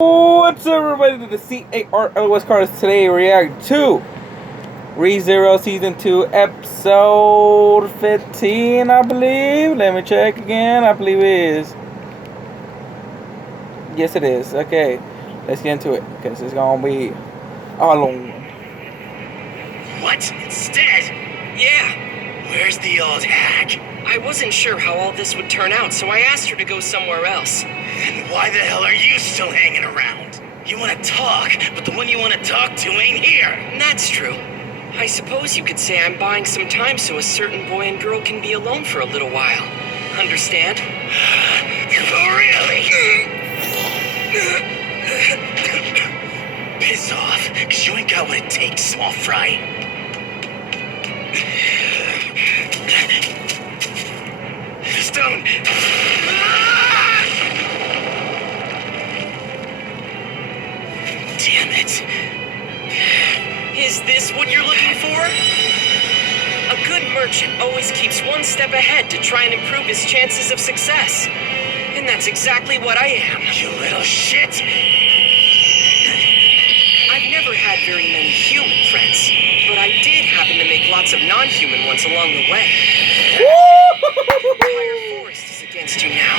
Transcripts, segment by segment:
What's up, everybody? To the CARLOS Cards. Today, react to ReZero Season 2, Episode 15, I believe. Let me check again. I believe it is. Yes, it is. Okay, let's get into it, because it's going to be a long one. What? Instead? Yeah. Where's the old hack? I wasn't sure how all this would turn out, so I asked her to go somewhere else. And why the hell are you still hanging around? You want to talk, but the one you want to talk to ain't here. That's true. I suppose you could say I'm buying some time so a certain boy and girl can be alone for a little while. Understand? Really? Piss off, cause you ain't got what it takes, small fry. Stone! Damn it. Is this what you're looking for? A good merchant always keeps one step ahead to try and improve his chances of success. And that's exactly what I am. You little shit! I've never had very many human friends, but I did happen to make lots of non-human ones along the way. The entire forest is against you now.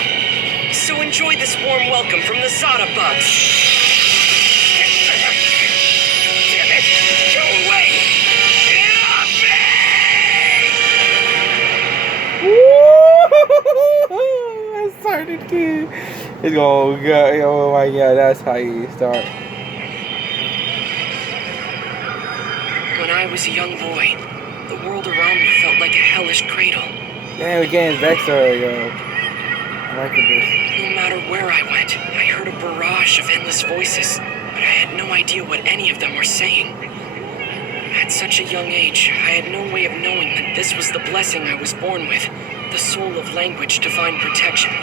So enjoy this warm welcome from the Zada bugs. Damn it! Go away! Get off me! I started to. It's going to go. Oh my god, that's how you start. When I was a young boy, the world around me felt like a hellish cradle. Damn, we're getting backstory, yo. I like this. No matter where I went, I heard a barrage of endless voices, but I had no idea what any of them were saying. At such a young age, I had no way of knowing that this was the blessing I was born with, the soul of language, divine protection.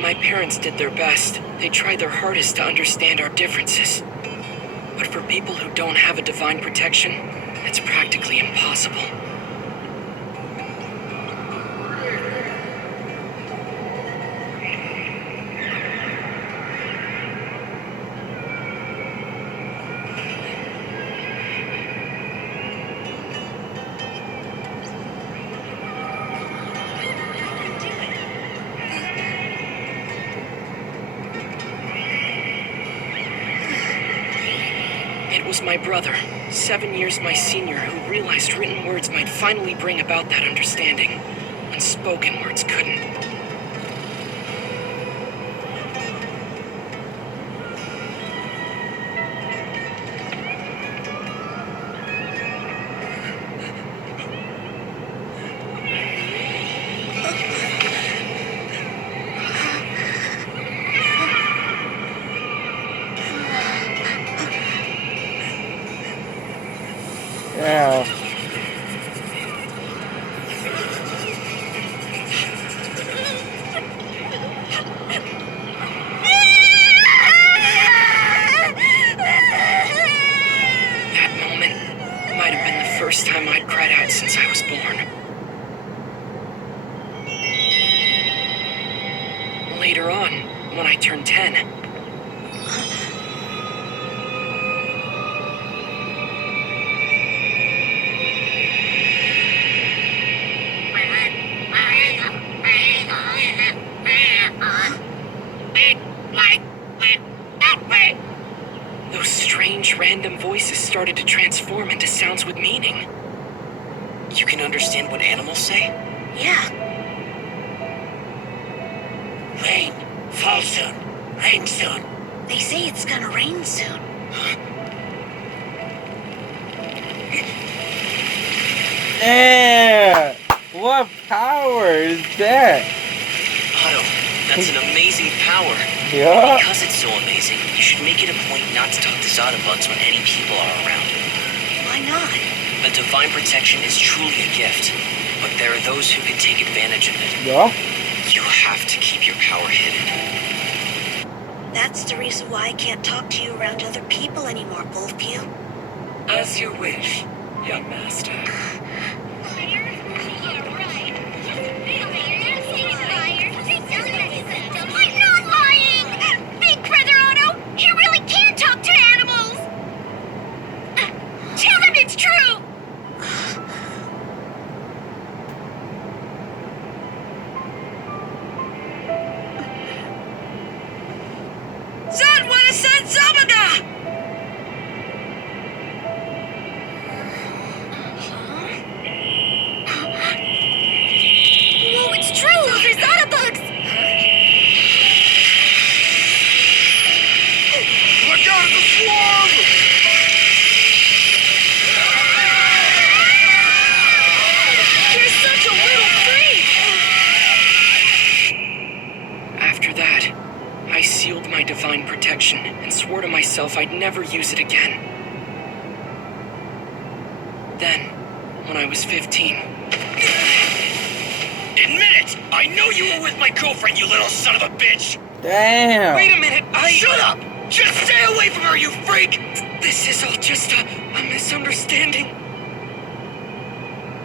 My parents did their best. They tried their hardest to understand our differences. But for people who don't have a divine protection, it's practically impossible. It was my brother, 7 years my senior, who realized written words might finally bring about that understanding, when spoken words couldn't. Yeah. That moment might have been the first time I'd cried out since I was born. Later on, when I turned 10, those strange random voices started to transform into sounds with meaning. You can understand what animals say? Yeah, Rain. Fall soon. Rain soon. They say it's gonna rain soon. Yeah. What power is that? Otto, that's an amazing power. Yeah. Because it's so amazing, you should make it a point not to talk to Zada bugs when any people are around. Why not? The divine protection is truly a gift, but there are those who can take advantage of it. Yeah. You have to keep your power hidden. That's the reason why I can't talk to you around other people anymore, both of you. As you wish, young master. I'm not lying! Big Brother Otto, he really can talk to animals! Tell him it's true! Zad wanna send Zabada! Whoa, it's true! Those are Zotabugs! Look out, it's a swarm! You're such a little freak! After that, I sealed my divine protection and swore to myself I'd never use it again. Then, when I was 15, Admit it! I know you were with my girlfriend, you little son of a bitch! Damn. wait a minute, Shut up! Just stay away from her, you freak! This is all just a misunderstanding.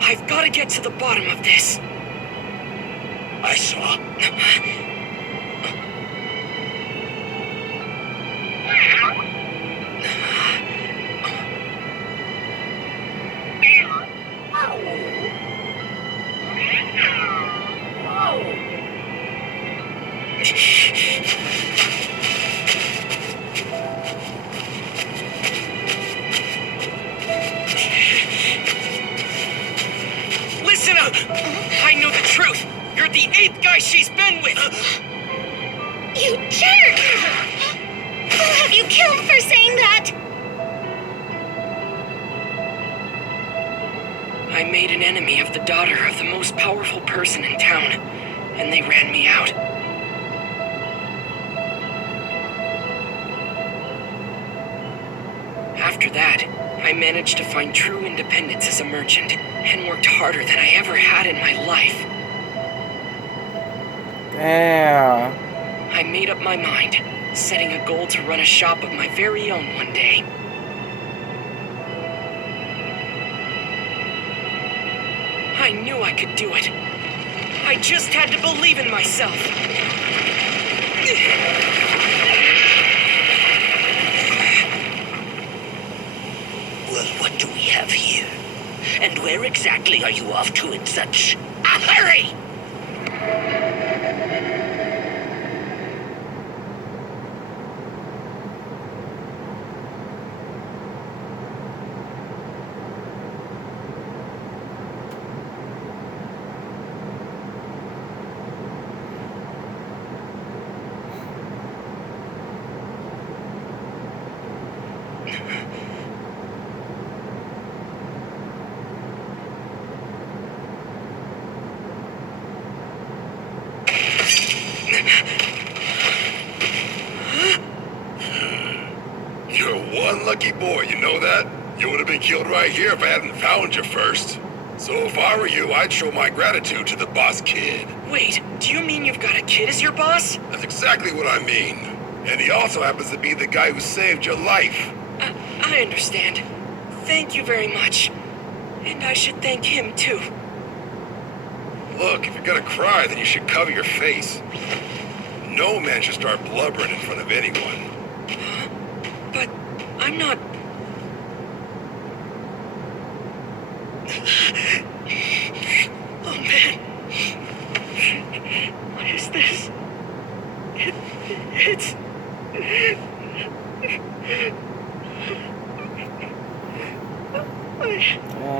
I've got to get to the bottom of this. I saw. Listen up! I know the truth. You're the 8th guy she's been with. You jerk! Who'll have you killed for saying that? I made an enemy of the daughter of the most powerful person in town, and they ran me out. After that, I managed to find true independence as a merchant, and worked harder than I ever had in my life. Damn. I made up my mind, setting a goal to run a shop of my very own one day. I knew I could do it. I just had to believe in myself. Well, what do we have here? And where exactly are you off to in such a hurry? You're one lucky boy, you know that? You would have been killed right here if I hadn't found you first. So if I were you, I'd show my gratitude to the boss kid. Wait, do you mean you've got a kid as your boss? That's exactly what I mean. And he also happens to be the guy who saved your life. I understand. Thank you very much. And I should thank him too. Look, if you're gonna cry, then you should cover your face. No man should start blubbering in front of anyone. But I'm not... Oh man. What is this? It's...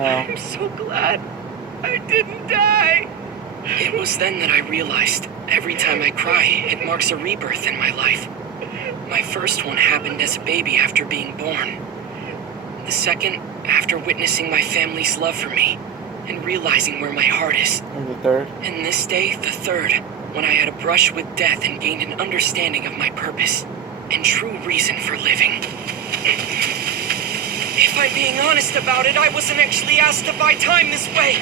I'm so glad I didn't die. It was then that I realized every time I cry, it marks a rebirth in my life. My first one happened as a baby after being born. The second, after witnessing my family's love for me and realizing where my heart is. And the third. And this day, the third, when I had a brush with death and gained an understanding of my purpose and true reason for living. If I'm being honest about it, I wasn't actually asked to buy time this way.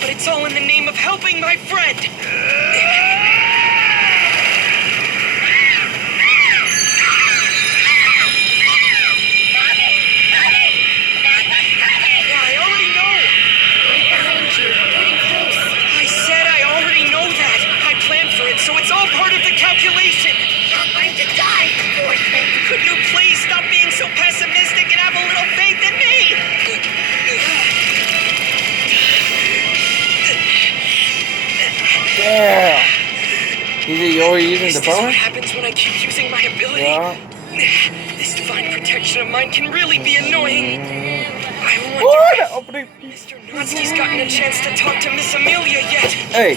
But it's all in the name of helping my friend. Please stop being so pessimistic and have a little faith in me! Damn. Is it you're using Is the this what power? happens when I keep using my ability? Yeah. This divine protection of mine can really be annoying. I Oh, wonder the if opening. Mr. Natsuki's gotten a chance to talk to Miss Amelia yet. Hey.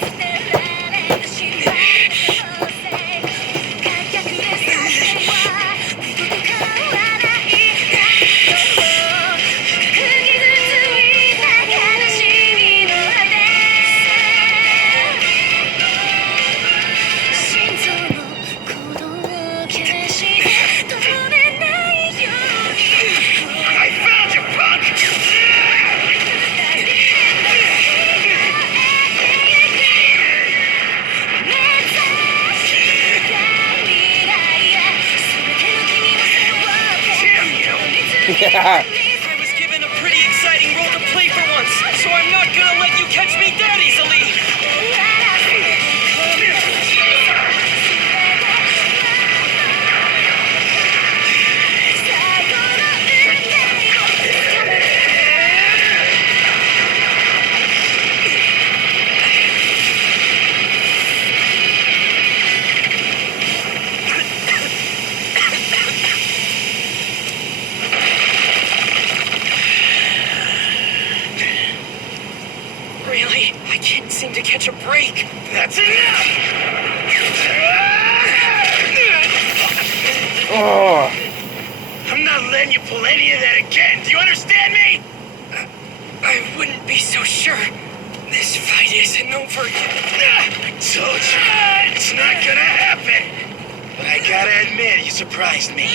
I found you, punk! Damn you! Yeah. I was given a pretty exciting role to play for once, so I'm not gonna let you catch me that easily. Really? I can't seem to catch a break. That's enough! Oh. I'm not letting you pull any of that again. Do you understand me? I wouldn't be so sure. This fight isn't over yet. I told you, it's not gonna happen. But I gotta admit, you surprised me.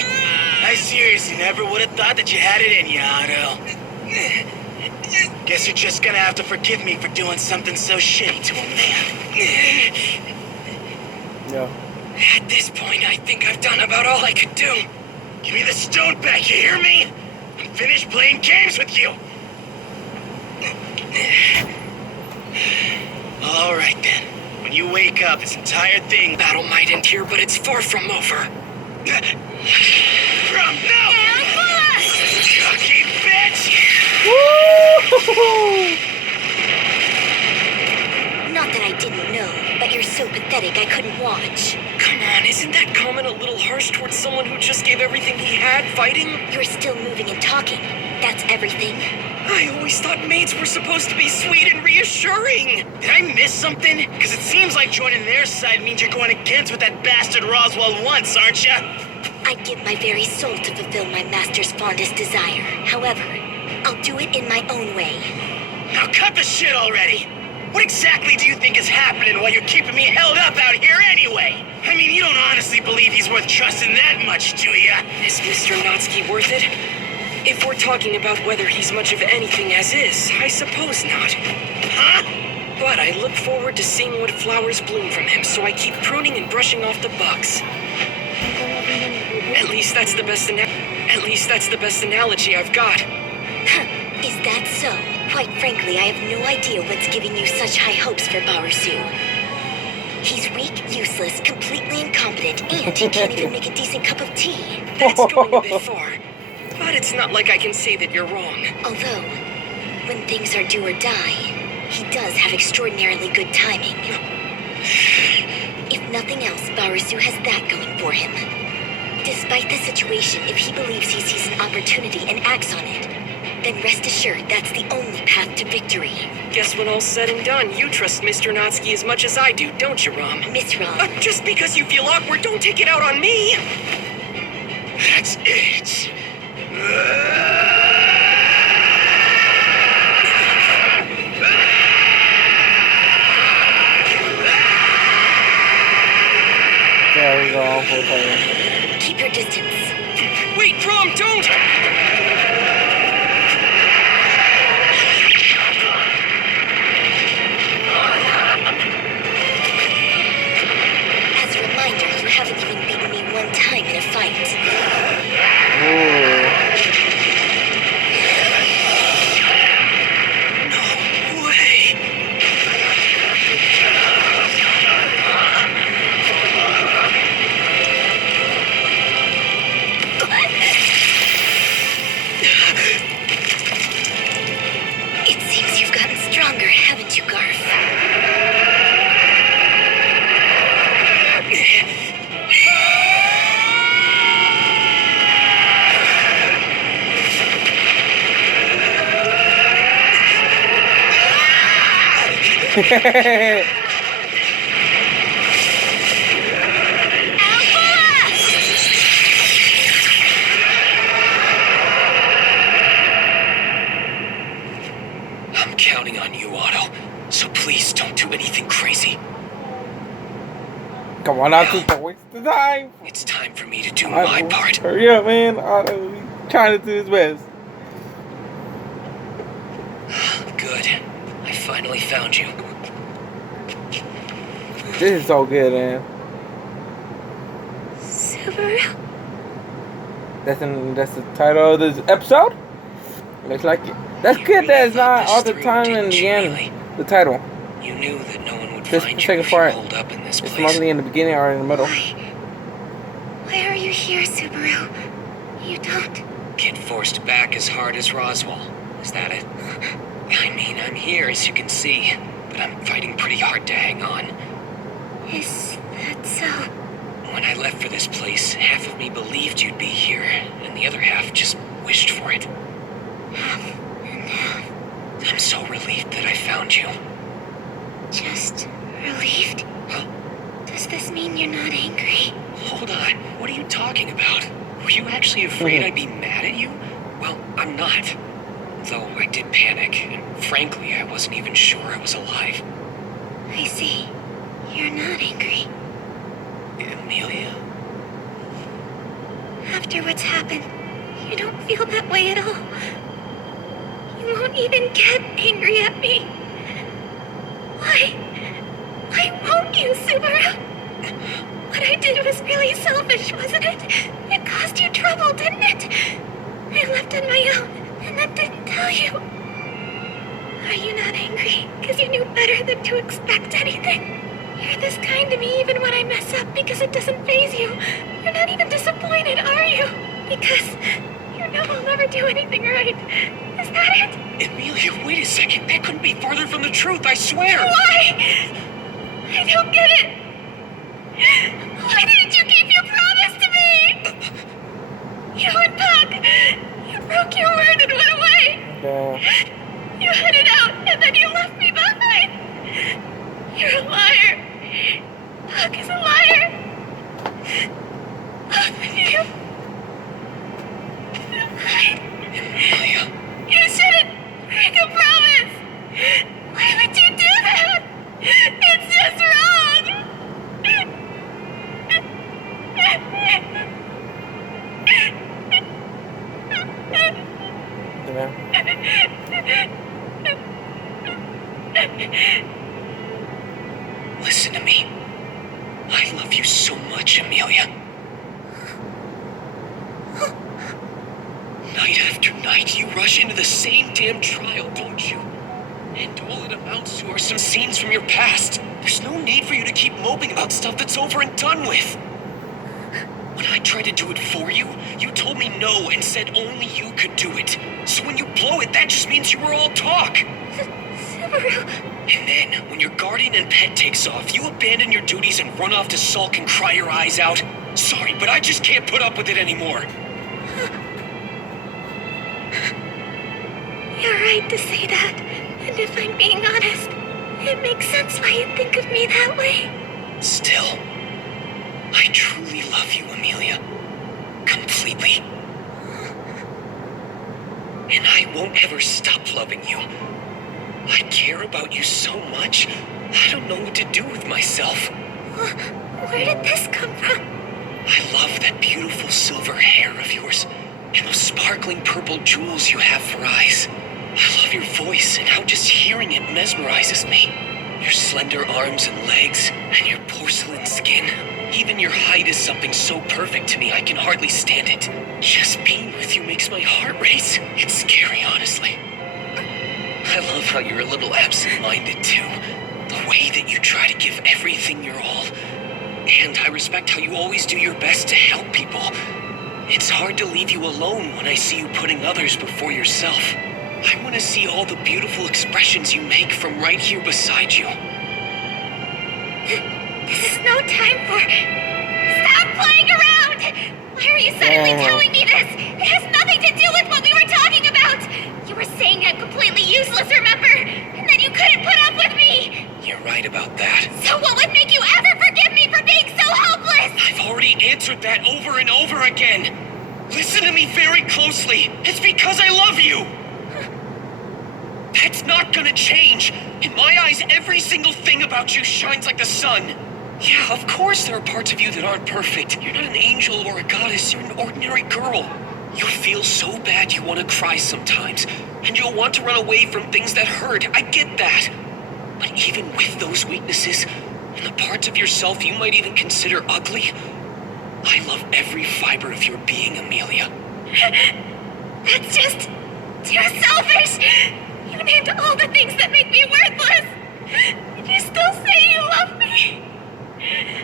I seriously never would have thought that you had it in you, Otto. Guess you're just gonna have to forgive me for doing something so shitty to a man. Yeah. At this point, I think I've done about all I could do. Give me the stone back, you hear me? I'm finished playing games with you. All right then. When you wake up, this entire thing. Battle might end here, but it's far from over. From no! Cocky bitch! Woo! Not that I didn't know, but you're so pathetic I couldn't watch. Come on, isn't that comment a little harsh towards someone who just gave everything he had fighting? You're still moving and talking. That's everything. I always thought maids were supposed to be sweet and reassuring. Did I miss something? Because it seems like joining their side means you're going against what that bastard Roswell wants, aren't you? I'd give my very soul to fulfill my master's fondest desire. However, I'll do it in my own way. Now cut the shit already! What exactly do you think is happening while you're keeping me held up out here anyway? I mean, you don't honestly believe he's worth trusting that much, do ya? Is Mr. Natsuki worth it? If we're talking about whether he's much of anything as is, I suppose not. Huh? But I look forward to seeing what flowers bloom from him, so I keep pruning and brushing off the bugs. At least that's the best analogy I've got. Huh, is that so? Quite frankly, I have no idea what's giving you such high hopes for Barusu. He's weak, useless, completely incompetent, and he can't even make a decent cup of tea. That's going a bit far. But it's not like I can say that you're wrong. Although, when things are do or die, he does have extraordinarily good timing. If nothing else, Barusu has that going for him. Despite the situation, if he believes he sees an opportunity and acts on it, then rest assured that's the only path to victory. Guess when all's said and done, you trust Mr. Natsuki as much as I do, don't you, Rom? Miss Rom, Just because you feel awkward, don't take it out on me! That's it. There we go. Full time. keep your distance. Wait, Rom, don't! As a reminder, you haven't even beaten me one time in a fight. Ooh. No way! I'm counting on you, Otto. So please don't do anything crazy. Come on, not just don't waste the time. It's time for me to do my part. Hurry up, man. Otto, he's trying to do his best. Good. I finally found you. This is so good, man. Subaru? That's the title of this episode. Looks like it. That's good that it's not all the time in the end. The title. You knew that no one would This find you second if you part. holed up in this It's place. mostly in the beginning or in the middle. Why are you here, Subaru? You don't... Get forced back as hard as Roswell. Is that it? I mean, I'm here as you can see, but I'm fighting pretty hard to hang on. Is that so? When I left for this place, half of me believed you'd be here, and the other half just wished for it. I'm so relieved that I found you. Just relieved? Huh? Does this mean you're not angry? Hold on, what are you talking about? Were you actually afraid I'd be mad at you? Well, I'm not. Though I did panic, and frankly, I wasn't even sure I was alive. I see. You're not angry. Amelia? After what's happened, you don't feel that way at all. You won't even get angry at me. Why? Why won't you, Subaru? What I did was really selfish, wasn't it? It caused you trouble, didn't it? I left on my own, and that didn't tell you. Are you not angry because you knew better than to expect anything? You're this kind to me even when I mess up because it doesn't faze you. You're not even disappointed, are you? Because you know I'll never do anything right. Is that it? Amelia, wait a second. That couldn't be farther from the truth, I swear. Why? I don't get it. Why didn't you keep your promise to me? You went back. You broke your word and went away. Yeah. You headed out and then you left me behind. You're a liar. Huck is a liar. You... Amelia. You shouldn't break a promise. Why would you do that? It's just wrong. Listen to me. I love you so much, Amelia. Night after night, you rush into the same damn trial, don't you? And all it amounts to are some scenes from your past. There's no need for you to keep moping about stuff that's over and done with. When I tried to do it for you, you told me no and said only you could do it. So when you blow it, that just means you were all talk. Subaru. And then, when your guardian and pet takes off, you abandon your duties and run off to sulk and cry your eyes out. Sorry, but I just can't put up with it anymore. You're right to say that. And if I'm being honest, it makes sense why you think of me that way. Still, I truly love you, Amelia. Completely. And I won't ever stop loving you. I care about you so much, I don't know what to do with myself. Where did this come from? I love that beautiful silver hair of yours, and those sparkling purple jewels you have for eyes. I love your voice and how just hearing it mesmerizes me. Your slender arms and legs, and your porcelain skin. Even your height is something so perfect to me I can hardly stand it. Just being with you makes my heart race. It's scary, honestly. I love how you're a little absent-minded, too. The way that you try to give everything your all. And I respect how you always do your best to help people. It's hard to leave you alone when I see you putting others before yourself. I want to see all the beautiful expressions you make from right here beside you. This is no time for... Stop playing around! Why are you suddenly telling me this? It has nothing to do with what we were talking about! You were saying I'm completely useless, remember? And then you couldn't put up with me! closely, it's because I love you. That's not gonna change. In my eyes, every single thing about you shines like the sun. Yeah, of course there are parts of you that aren't perfect. You're not an angel or a goddess, you're an ordinary girl. You feel so bad you want to cry sometimes, and you'll want to run away from things that hurt. I get that. But even with those weaknesses, and the parts of yourself you might even consider ugly, I love every fiber of your being, Amelia. That's just too selfish. You named all the things that make me worthless. And you still say you love me.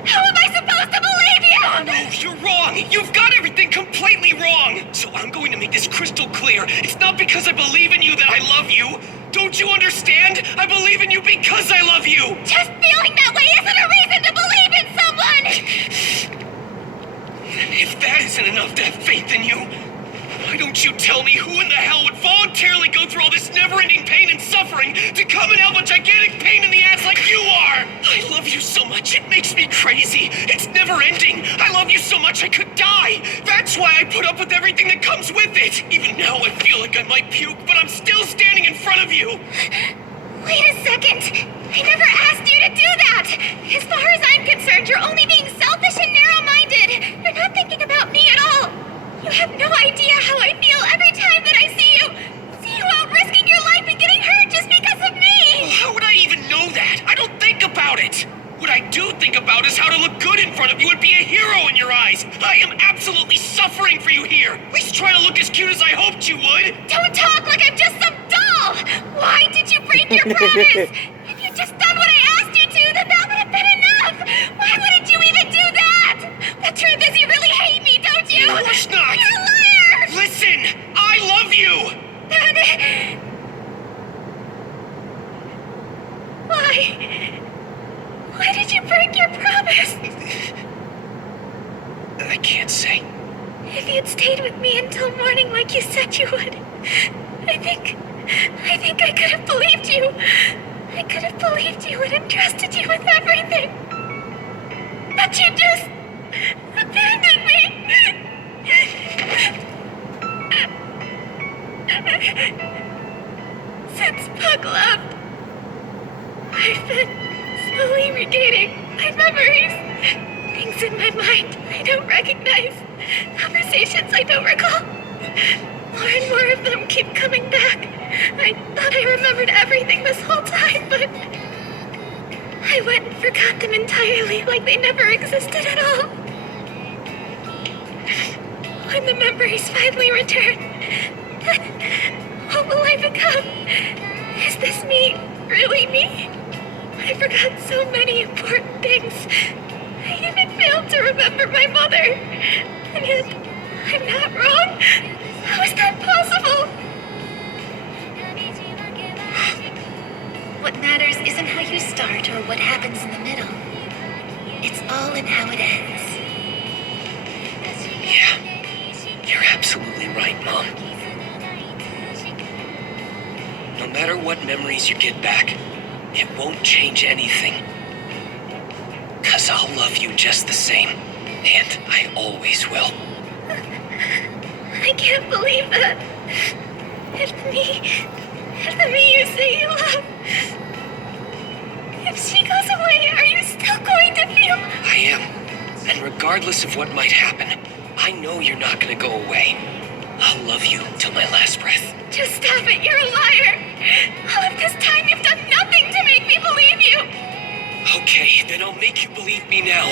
How am I supposed to believe you? No, you're wrong. You've got everything completely wrong. So I'm going to make this crystal clear. It's not because I believe in you that I love you. Don't you understand? I believe in you because I love you. Just feeling that way isn't a reason to believe in someone. And if that isn't enough to have faith in you, why don't you tell me who in the hell would voluntarily go through all this never-ending pain and suffering to come and have a gigantic pain in the ass like you are? I love you so much, it makes me crazy. It's never-ending. I love you so much I could die. That's why I put up with everything that comes with it. Even now I feel like I might puke, but I'm still standing in front of you. Wait a second. I never asked you to do that. As far as I'm concerned, you're only being selfish and narrow-minded. You're not thinking about me at all. You have no idea how I feel every time that I see you out risking your life and getting hurt just because of me. Well, how would I even know that? I don't think about it. What I do think about is how to look good in front of you and be a hero in your eyes. I am absolutely suffering for you here. At least try to look as cute as I hoped you would. Don't talk like I'm just some doll. Why did you break your promise? If you'd just done what I asked you to, then that would have been enough. Why wouldn't you even do that? The truth is you really hate me, don't you? Of course not. You're a liar. Listen, I love you. Then... Why did you break your promise? I can't say. If you'd stayed with me until morning like you said you would, I think I could have believed you. I could have believed you and entrusted you with everything. But you just abandoned me. Since Puck left, I've been slowly regaining my memories. Things in my mind I don't recognize. Conversations I don't recall. More and more of them keep coming back. I thought I remembered everything this whole time, but I went and forgot them entirely, like they never existed at all. When the memories finally return, what will I become? Is this me? Really me? I forgot so many important things. I even failed to remember my mother. And yet, I'm not wrong. How is that possible? What matters isn't how you start or what happens in the middle. It's all in how it ends. Yeah, you're absolutely right, Mom. No matter what memories you get back, it won't change anything. 'Cause I'll love you just the same, and I always will. I can't believe that. It's the me you say you love. If she goes away, are you still going to feel... I am. And regardless of what might happen, I know you're not gonna go away. I'll love you till my last breath. Just stop it, you're a liar. All of this time you've done nothing to make me believe you. Okay, then I'll make you believe me now.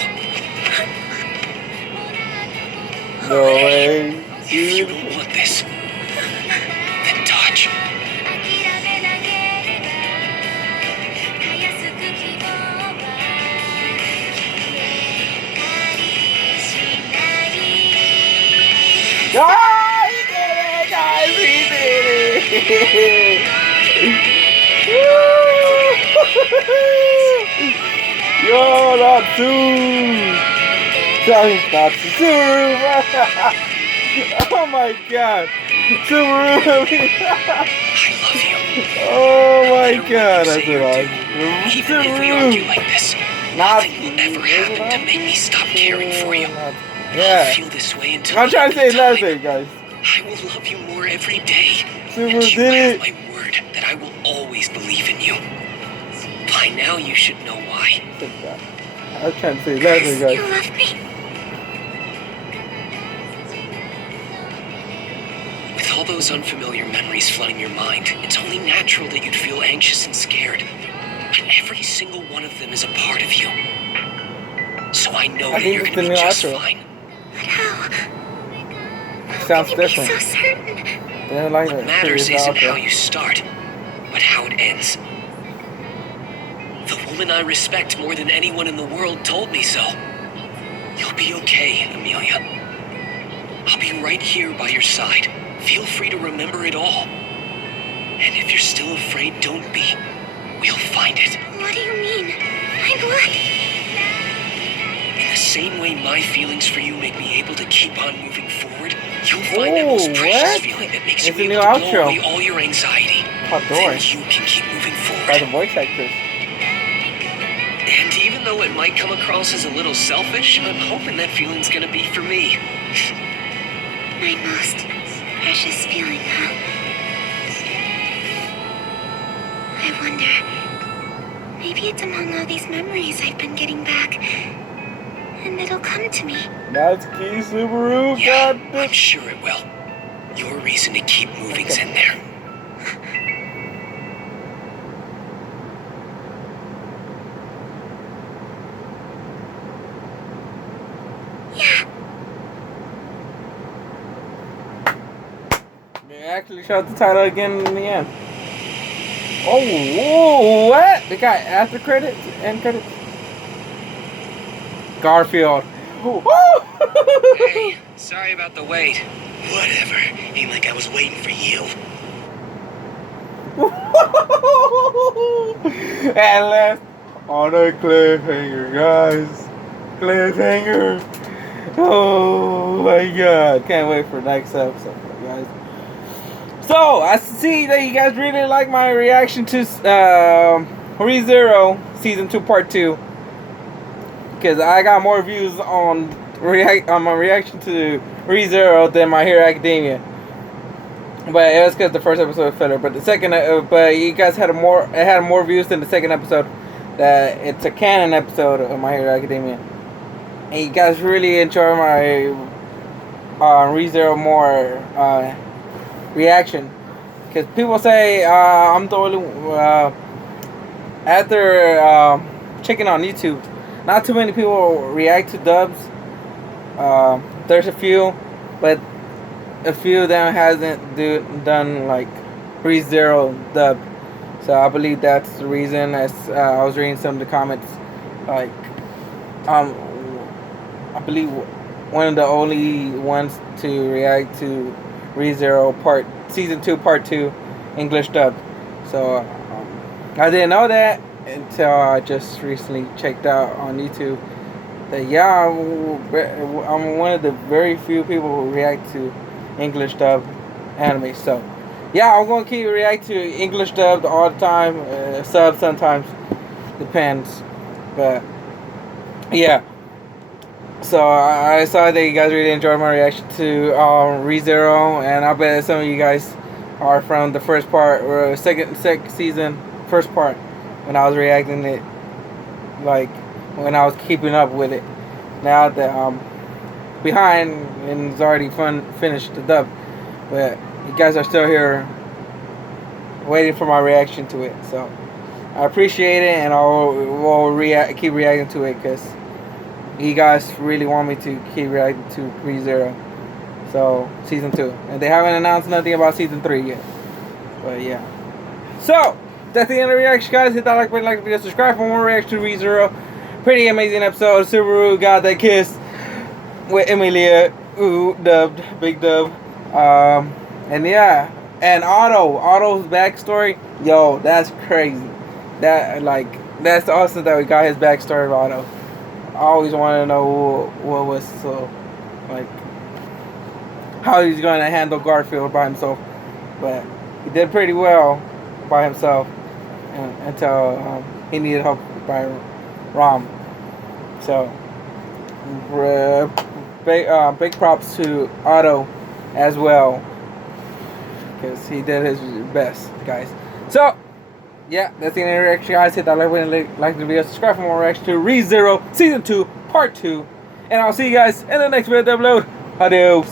No way. If you don't want this, then dodge. Ah, he did it, guys! He did it! Woo! Yo, Natsu! Sorry, Natsu! Oh my god! Subaru! I love you. Oh my No god, matter what that's you it. say or do, even if we argue like this, Natsu! nothing will ever happen to make me stop caring for you. Yeah. I'll feel this way until I'm trying to say his the end last of name, guys. time. I will love you more every day. Subaru And you did have it. my word that I will always believe in you. By now you should know why. I was trying to say that to you You guys. love me. With all those unfamiliar memories flooding your mind, it's only natural that you'd feel anxious and scared. But every single one of them is a part of you. So I know I that think you're it's gonna the be new just outro. fine. But how? Sounds Can you be different. so certain? Didn't like What the matters previous isn't outro. how you start, but how it ends. The woman I respect more than anyone in the world told me so. You'll be okay, Amelia. I'll be right here by your side. Feel free to remember it all. And if you're still afraid, don't be. We'll find it. What do you mean? Find what? In the same way my feelings for you make me able to keep on moving forward, you'll find that most Ooh, precious what? feeling that makes It's you a new able to blow outro. away all your anxiety. Called Then Dory. you can keep moving By the forward. voice actress. And even though it might come across as a little selfish, I'm hoping that feeling's gonna be for me. My most precious feeling, huh? I wonder. Maybe it's among all these memories I've been getting back. And it'll come to me. That's key, Subaru. Yeah, God I'm sure it will. Your reason to keep moving's in there. Yeah. They actually showed the title again in the end. Oh, whoa, what? They got after credits, end credits. Garfield. Woo! Hey, sorry about the wait. Whatever. Ain't like I was waiting for you. At last, on a cliffhanger, guys. Cliffhanger. Oh my god. Can't wait for next episode, guys. So, I see that you guys really like my reaction to ReZero Season 2 Part 2. Because I got more views on my reaction to ReZero than My Hero Academia. But it was because the first episode was filler. But the second, but you guys had more views than the second episode. That it's a canon episode of My Hero Academia, and you guys really enjoy my ReZero more reaction. Because people say I'm the only after checking on YouTube, not too many people react to dubs. There's a few, but a few of them hasn't done like ReZero dub, so I believe that's the reason. As I was reading some of the comments, like I believe one of the only ones to react to ReZero Season 2 Part 2 English dub. So I didn't know that until I just recently checked out on YouTube that yeah, I'm one of the very few people who react to English dub anime. So yeah, I'm gonna keep react to English dub all the time. Sub sometimes, depends. But yeah. So I saw that you guys really enjoyed my reaction to ReZero, and I bet some of you guys are from the first part or second season, first part when I was reacting it, like when I was keeping up with it. Now that I'm behind and it's already finished the dub, but you guys are still here waiting for my reaction to it. So I appreciate it, and I'll keep reacting to it because you guys really want me to keep reacting to ReZero. So Season 2, and they haven't announced nothing about Season 3 yet. But yeah. So that's the end of the reaction, guys. Hit that like button, like the video, subscribe for more reaction to ReZero. Pretty amazing episode. Subaru got that kiss with Emilia. Ooh, dubbed, big dub. And yeah, and Otto's backstory. Yo, that's crazy. That's awesome that we got his backstory of Otto. I always wanted to know what was so, like, how he's going to handle Garfield by himself. But he did pretty well by himself until he needed help by Rom. So, big props to Otto as well. Because he did his best, guys. So, yeah, that's the end of the reaction, guys. Hit that like button, like the video, subscribe for more reaction to ReZero Season 2, Part 2. And I'll see you guys in the next video upload. Adios.